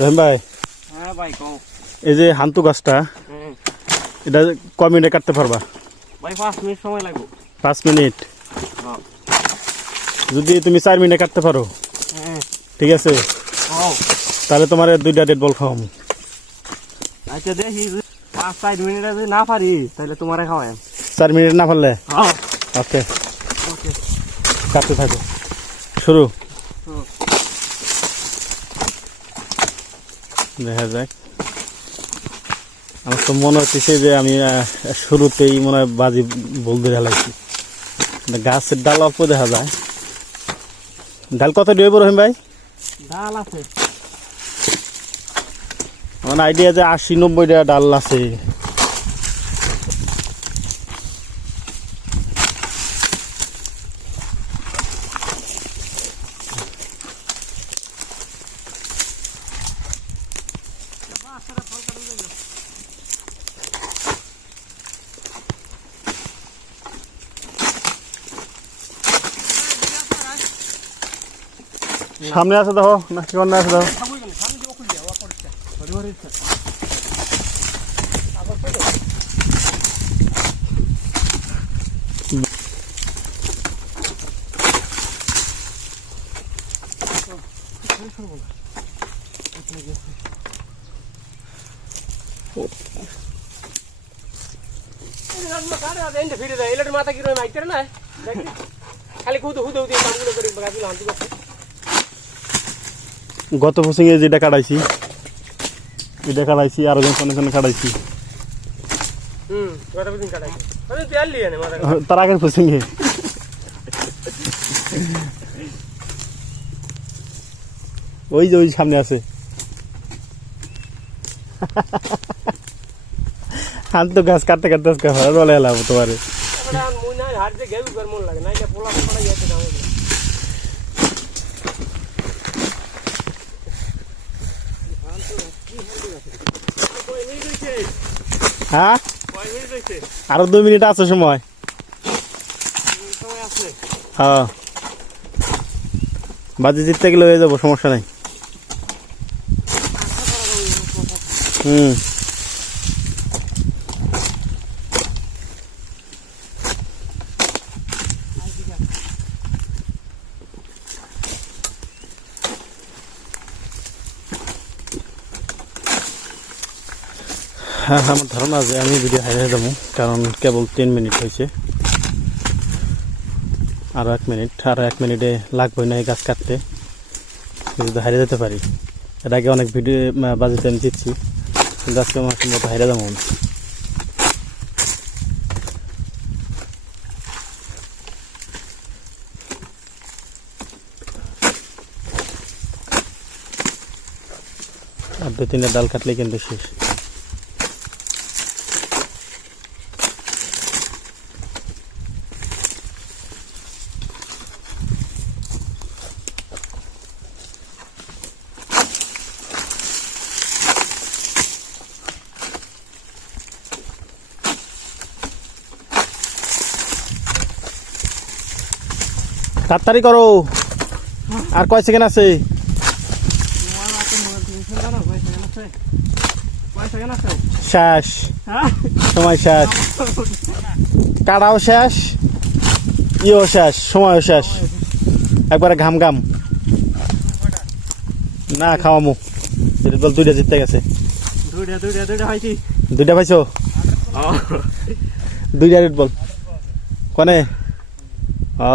রহিম ভাই হ্যাঁ ভাই কও। এই যে হান্তু গাছটা এটা ক মিনিটে কাটতে পারবা? ভাই পাঁচ মিনিট সময় লাগবে। পাঁচ মিনিট। হ্যাঁ। যদি তুমি চার মিনিটে কাটতে পারো হ্যাঁ। ঠিক আছে? তাহলে তোমার দুইটা ডেড বল খাওয়াম। আচ্ছা দেখি পাঁচ চার মিনিটে যদি না পারি তাহলে তোমারে খাওয়াই চার মিনিট না পারলে? হ্যাঁ। ওকে। ওকে। কাটতে থাকো। শুরু হুম। দেখা যাক। আমার তো মনে হচ্ছে যে আমি শুরুতেই মনে হয় বাজি বল ধরে হেলাইছি গাছের ডাল অল্প দেখা যায়। ডাল কত দিয়ে রহিম ভাই? ডাল আছে। আমার আইডিয়া যে আশি নব্বইটা ডাল আছে। সামনে আছে দেখো না সামনে আছে দেখো। খালি খুদু খুদু দিয়ে কামগুলো করি গাছগুলো হান্তি করছে। গত প্রসঙ্গে যেটা কাটাইছি এটা কাটাইছি আরও জন কোনে কোনে কাটাইছি। হুম কত দিন কাটাই আমি তেল লিয়ে নে মাথা তার আগের প্রসঙ্গে ওই যে ওই সামনে আছে। হাত তো গাছ কাটতে কাটতে আজকে হরার বলে এলাম তোমারে না দিয়ে গেবি কর মন লাগে নাইলে পোলা পোলা হ্যাঁ? আরও দুই মিনিট আছে সময়। সময় হ্যাঁ। বাজি জিততে গেলে হয়ে যাব, সমস্যা নাই। হুম। হ্যাঁ আমার ধারণা যে আমি ভিডিও হারিয়ে দেবো কারণ কেবল তিন মিনিট হয়েছে। আরও এক মিনিট আরও এক মিনিটে লাগবে না এই গাছ কাটতে। যদি হারিয়ে যেতে পারি। এর আগে অনেক ভিডিও বাজেতে আমি জিতছি কিন্তু আজকে আমার সম্ভবত হারিয়ে যাব আমি। আর দু তিনটা ডাল কাটলে কিন্তু শেষ। তাড়াতাড়ি করো। আর কয় সেকেন্ড আছে? শেষ। সময় শেষ। কাটাও শেষ ইও শেষ সময়ও শেষ। একবারে ঘাম ঘাম। না খাওয়ামু। বল দুইটা জিততে গেছে। দুইটা পাইছো? দুইটা রেড বল কনে? ও